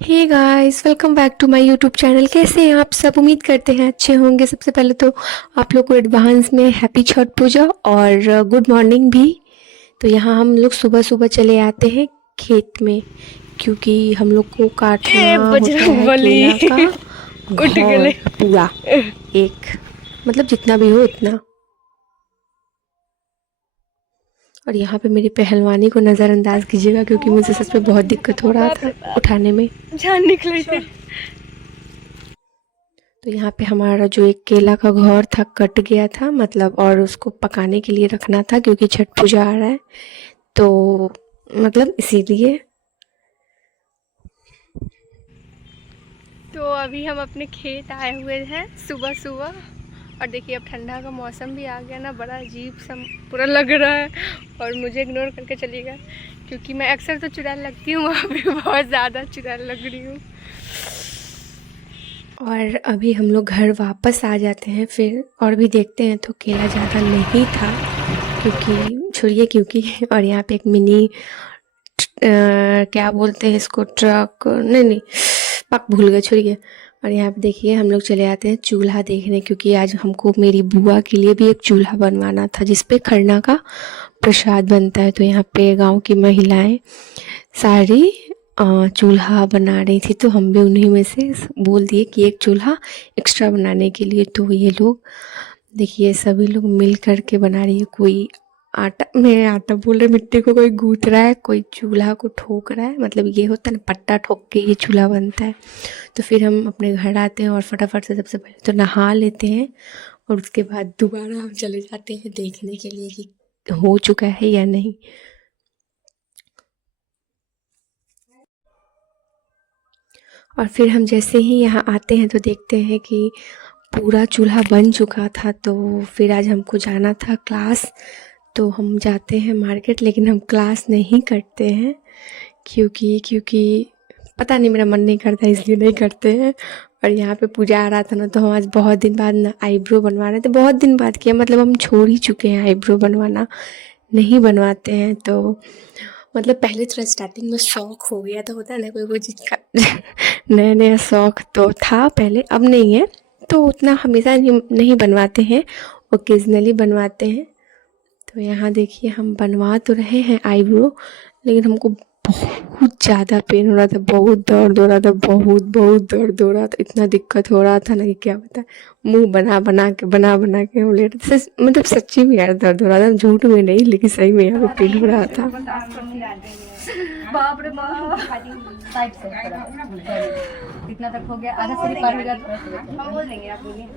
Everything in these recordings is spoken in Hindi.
Hey guys, welcome back to my YouTube channel. कैसे हैं आप सब? उम्मीद करते हैं अच्छे होंगे। सबसे पहले तो आप लोग को एडवांस में हैप्पी छठ पूजा और गुड मॉर्निंग भी। तो यहाँ हम लोग सुबह सुबह चले आते हैं खेत में, क्योंकि हम लोग को काटना होता बजरंग है बली केला का उठ गए। घौल पूरा, एक मतलब जितना भी हो उतना। और यहाँ पे मेरी पहलवानी को नज़रअंदाज कीजिएगा, क्योंकि मुझे सच में बहुत दिक्कत हो रहा बाप था रे बाप, उठाने में। जान निकल गई। तो यहाँ पे हमारा जो एक केला का घौर था कट गया था, मतलब, और उसको पकाने के लिए रखना था, क्योंकि छठ पूजा आ रहा है तो मतलब इसीलिए। तो अभी हम अपने खेत आए हुए हैं सुबह सुबह, और देखिए अब ठंडा का मौसम भी आ गया ना, बड़ा अजीब सा पूरा लग रहा है। और मुझे इग्नोर करके चलिएगा, क्योंकि मैं अक्सर तो चुड़ैल लगती हूँ, वहाँ भी बहुत ज़्यादा चुड़ैल लग रही हूँ। और अभी हम लोग घर वापस आ जाते हैं फिर, और भी देखते हैं तो केला ज़्यादा नहीं था, क्योंकि छोड़िए क्योंकि। और यहाँ पे एक मिनी क्या बोलते हैं इसको, ट्रक नहीं नहीं, पक भूल गए, छोड़िए। और यहाँ पे देखिए हम लोग चले आते हैं चूल्हा देखने, क्योंकि आज हमको मेरी बुआ के लिए भी एक चूल्हा बनवाना था, जिसपे खरना का प्रसाद बनता है। तो यहाँ पे गांव की महिलाएं सारी चूल्हा बना रही थी, तो हम भी उन्हीं में से बोल दिए कि एक चूल्हा एक्स्ट्रा बनाने के लिए। तो ये लोग देखिए सभी लोग मिल कर के बना रही है। कोई आटा, मैं आटा बोल रहे, मिट्टी को कोई गूंथ रहा है, कोई चूल्हा को ठोक रहा है, मतलब ये होता है ना, पट्टा ठोक के ये चूल्हा बनता है। तो फिर हम अपने घर आते हैं और फटाफट से सबसे पहले तो नहा लेते हैं, और उसके बाद दोबारा हम चले जाते हैं देखने के लिए कि हो चुका है या नहीं। और फिर हम जैसे ही यहाँ आते हैं तो देखते हैं कि पूरा चूल्हा बन चुका था। तो फिर आज हमको जाना था क्लास, तो हम जाते हैं मार्केट, लेकिन हम क्लास नहीं करते हैं, क्योंकि पता नहीं, मेरा मन नहीं करता इसलिए नहीं करते हैं। और यहाँ पे पूजा आ रहा था ना, तो हम आज बहुत दिन बाद ना आईब्रो बनवा रहे थे, बहुत दिन बाद किया, मतलब हम छोड़ ही चुके हैं आईब्रो बनवाना, नहीं बनवाते हैं। तो मतलब पहले थोड़ा स्टार्टिंग में शौक हो गया था, होता है ना कोई कोई चीज़ का नया नया शौक तो था पहले, अब नहीं है। तो उतना हमेशा नहीं बनवाते हैं, ओकेजनली बनवाते हैं। तो यहाँ देखिए हम बनवा तो रहे हैं आईब्रो, लेकिन हमको बहुत ज़्यादा पेन हो रहा था, बहुत दर्द हो रहा था, बहुत बहुत दर्द हो रहा था, इतना दिक्कत हो रहा था ना कि क्या बताएं। मुंह बना बना के हम ले रहे थे, मतलब सच्ची में यार दर्द हो रहा था, झूठ में नहीं, लेकिन सही में यहाँ पे पेन हो रहा था। बाप रे बाप, साइड से कितना तक हो गया? आधा सीढ़ी पार हो गया तो हम बोल देंगे, आप बोलिए।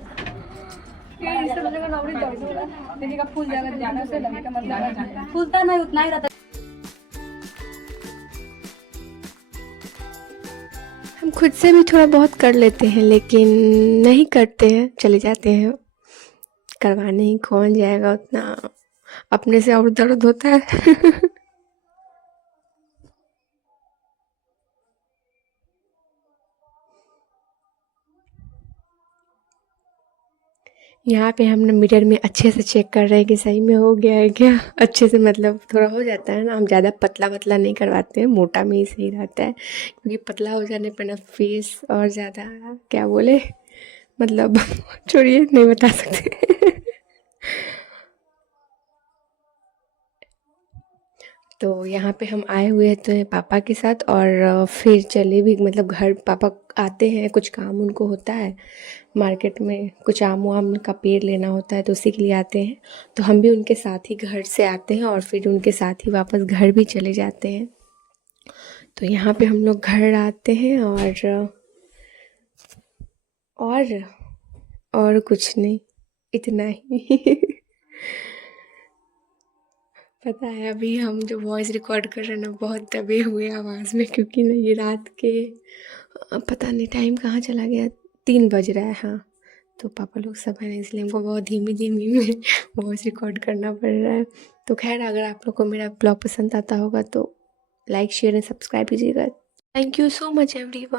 ये इस तरह का नौकरी दर्द हो रहा है, देखिएगा फूल जाएगा, ज्यादा से लगेगा, मतलब फूलता नहीं, उतना ही रहता। हम खुद से भी थोड़ा बहुत कर लेते हैं, लेकिन नहीं करते हैं, चले जाते हैं करवाने। ही कौन जाएगा उतना, अपने से और दर्द होता है। यहाँ पे हम ना मिरर में अच्छे से चेक कर रहे हैं कि सही में हो गया है क्या, अच्छे से, मतलब थोड़ा हो जाता है ना, हम ज़्यादा पतला पतला नहीं करवाते हैं, मोटा में ही सही रहता है, क्योंकि पतला हो जाने पर ना फेस और ज़्यादा, क्या बोले, मतलब छोड़िए, नहीं बता सकते। तो यहाँ पे हम आए हुए तो हैं पापा के साथ, और फिर चले भी, मतलब घर पापा आते हैं, कुछ काम उनको होता है मार्केट में, कुछ आम वाम का पेड़ लेना होता है, तो उसी के लिए आते हैं। तो हम भी उनके साथ ही घर से आते हैं, और फिर उनके साथ ही वापस घर भी चले जाते हैं। तो यहाँ पे हम लोग घर आते हैं, और और कुछ नहीं, इतना ही। पता है अभी हम जो वॉइस रिकॉर्ड कर रहे हैं ना, बहुत दबे हुए आवाज़ में, क्योंकि ना ये रात के पता नहीं टाइम कहाँ चला गया, 3 बज रहा है, हाँ। तो पापा लोग सब हैं, इसलिए हमको बहुत धीमी धीमी में वॉइस रिकॉर्ड करना पड़ रहा है। तो खैर, अगर आप लोग को मेरा ब्लॉग पसंद आता होगा तो लाइक शेयर एंड सब्सक्राइब कीजिएगा। Thank you so much everyone.